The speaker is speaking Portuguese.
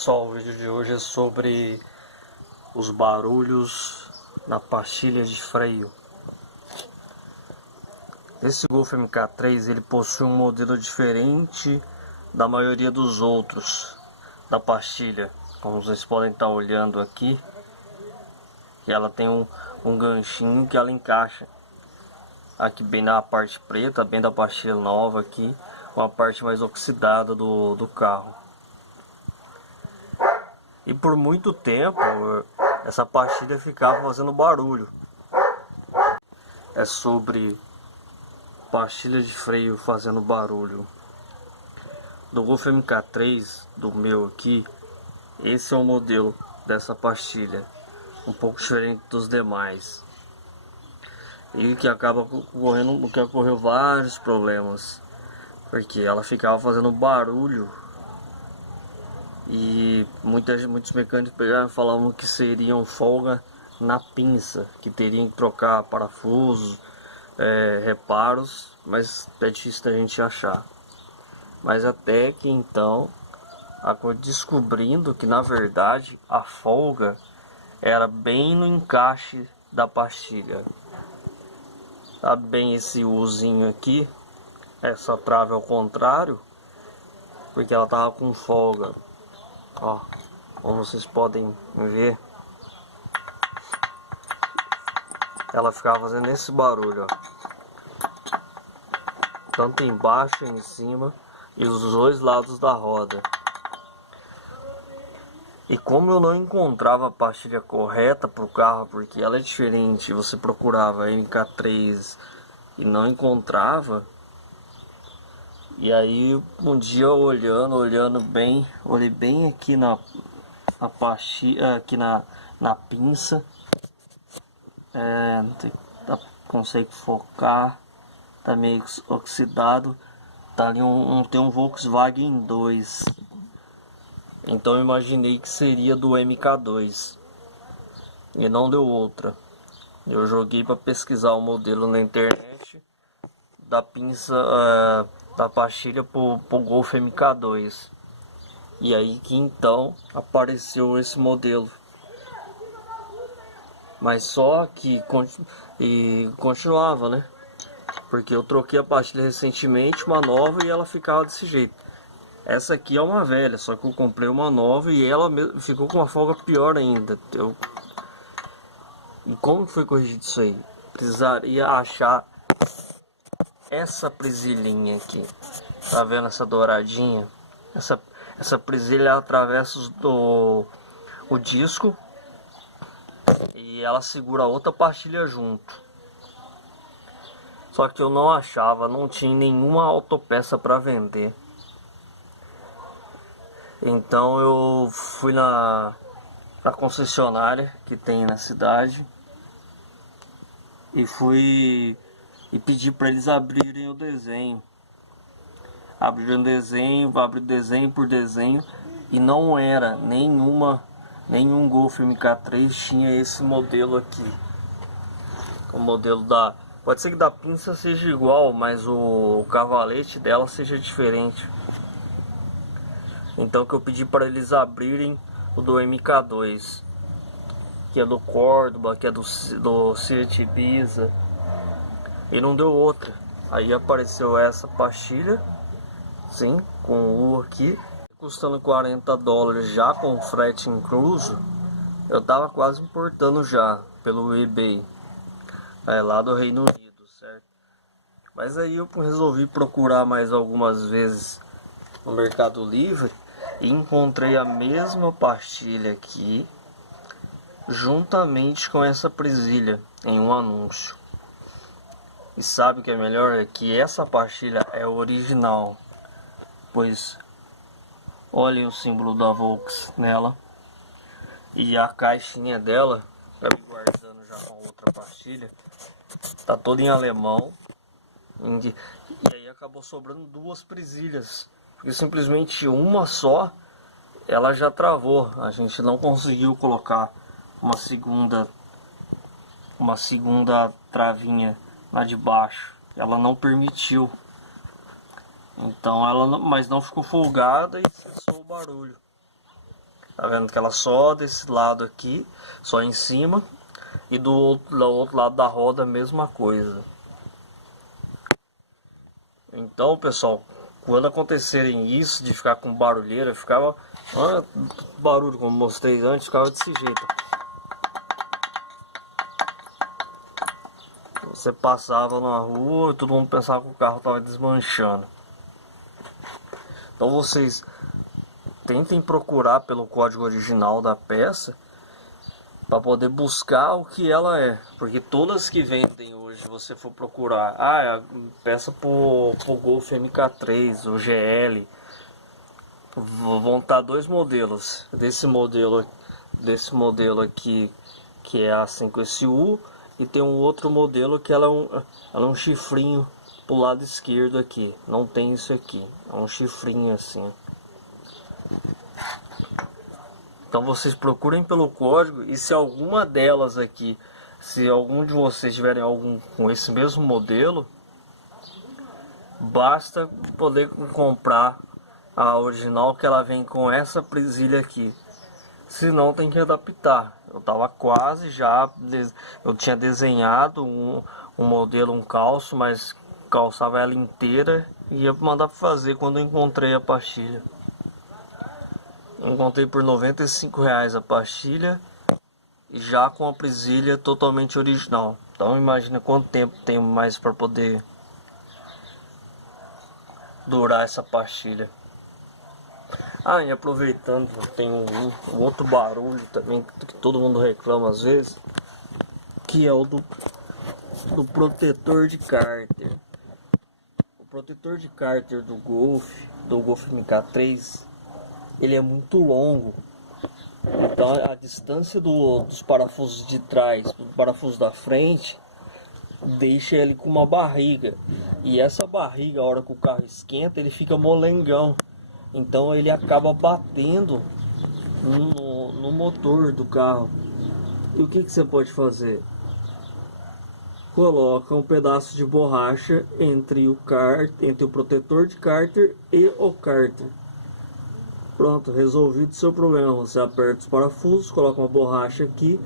Pessoal, o vídeo de hoje é sobre os barulhos na pastilha de freio. Esse Golf MK3 ele possui um modelo diferente da maioria dos outros da pastilha. Como vocês podem estar olhando aqui, que ela tem um ganchinho que ela encaixa aqui bem na parte preta, bem da pastilha nova aqui, com a parte mais oxidada do carro. E por muito tempo essa pastilha ficava fazendo barulho. É sobre pastilha de freio fazendo barulho. Do Golf MK3, do meu aqui, esse é o modelo dessa pastilha, um pouco diferente dos demais. E que acaba ocorreu vários problemas, porque ela ficava fazendo barulho. E muitos mecânicos pegaram e falavam que seriam folga na pinça, que teriam que trocar parafusos, reparos, mas é difícil da gente achar. Mas até que então, descobrindo que na verdade a folga era bem no encaixe da pastilha. Tá bem esse Uzinho aqui, essa trave ao contrário, porque ela tava com folga. Ó, como vocês podem ver, ela ficava fazendo esse barulho, ó, tanto embaixo e em cima, e os dois lados da roda. E como eu não encontrava a pastilha correta para o carro, porque ela é diferente, você procurava MK3 e não encontrava. E aí um dia olhando bem, olhei bem aqui na pastilha, aqui na pinça, consegue focar, tá meio oxidado, tá ali tem um Volkswagen 2, então eu imaginei que seria do MK2 e não deu outra. Eu joguei para pesquisar o modelo na internet da pinça, da pastilha pro Golf MK2, e aí que então apareceu esse modelo. Mas só que continuava, né? Porque eu troquei a pastilha recentemente, uma nova, e ela ficava desse jeito. Essa aqui é uma velha, só que eu comprei uma nova e ela ficou com uma folga pior ainda. E como foi corrigido isso aí? Precisaria achar essa presilhinha aqui. Tá vendo essa douradinha? Essa presilha atravessa o disco e ela segura a outra pastilha junto. Só que eu não achava, não tinha nenhuma autopeça para vender. Então eu fui na concessionária que tem na cidade e pedi para eles abrirem o desenho. Abriram o desenho, abri desenho por desenho, e não era nenhum Golf MK3 tinha esse modelo aqui. O modelo pode ser que da pinça seja igual, mas o cavalete dela seja diferente. Então que eu pedi para eles abrirem o do MK2, que é do Córdoba, que é do Seat Ibiza, e não deu outra. Aí apareceu essa pastilha, sim, com o U aqui, custando $40 já com frete incluso. Eu tava quase importando já pelo eBay, lá do Reino Unido, certo? Mas aí eu resolvi procurar mais algumas vezes no Mercado Livre e encontrei a mesma pastilha aqui, juntamente com essa presilha, em um anúncio. E sabe o que é melhor? É que essa pastilha é original, pois olhem o símbolo da Volks nela, e a caixinha dela, acabei guardando já com outra pastilha, tá toda em alemão. E aí acabou sobrando duas presilhas, porque simplesmente uma só ela já travou. A gente não conseguiu colocar uma segunda travinha na de baixo, ela não permitiu. Então mas não ficou folgada e cessou o barulho. Tá vendo que ela só desse lado aqui, só em cima, e do outro lado da roda a mesma coisa. Então, pessoal, quando acontecerem isso de ficar com barulheira, ficava barulho, como mostrei antes, ficava desse jeito. Você passava na rua e todo mundo pensava que o carro estava desmanchando. Então vocês tentem procurar pelo código original da peça para poder buscar o que ela é, porque todas que vendem hoje, se você for procurar, é a peça pro Golf MK3, o GL, vão estar dois modelos, desse modelo aqui, que é a 5SU, e tem um outro modelo que ela é um chifrinho pro lado esquerdo aqui, não tem isso aqui, é um chifrinho assim. Então vocês procurem pelo código, e se alguma delas aqui, se algum de vocês tiverem algum com esse mesmo modelo, basta poder comprar a original, que ela vem com essa presilha aqui. Se não, tem que adaptar. Eu tava quase já, eu tinha desenhado um modelo, um calço, mas calçava ela inteira e ia mandar fazer quando eu encontrei a pastilha. Encontrei por R$95 a pastilha, já com a presilha totalmente original. Então imagina quanto tempo tem mais para poder durar essa pastilha. E aproveitando, tem um outro barulho também que todo mundo reclama às vezes, que é o do protetor de cárter. O protetor de cárter do Golf MK3, ele é muito longo, então a distância dos parafusos de trás do parafuso da frente deixa ele com uma barriga, e essa barriga, a hora que o carro esquenta, ele fica molengão, então ele acaba batendo no motor do carro. E o que você pode fazer? Coloca um pedaço de borracha entre o protetor de cárter e o cárter. Pronto, resolvido o seu problema. Você aperta os parafusos, coloca uma borracha aqui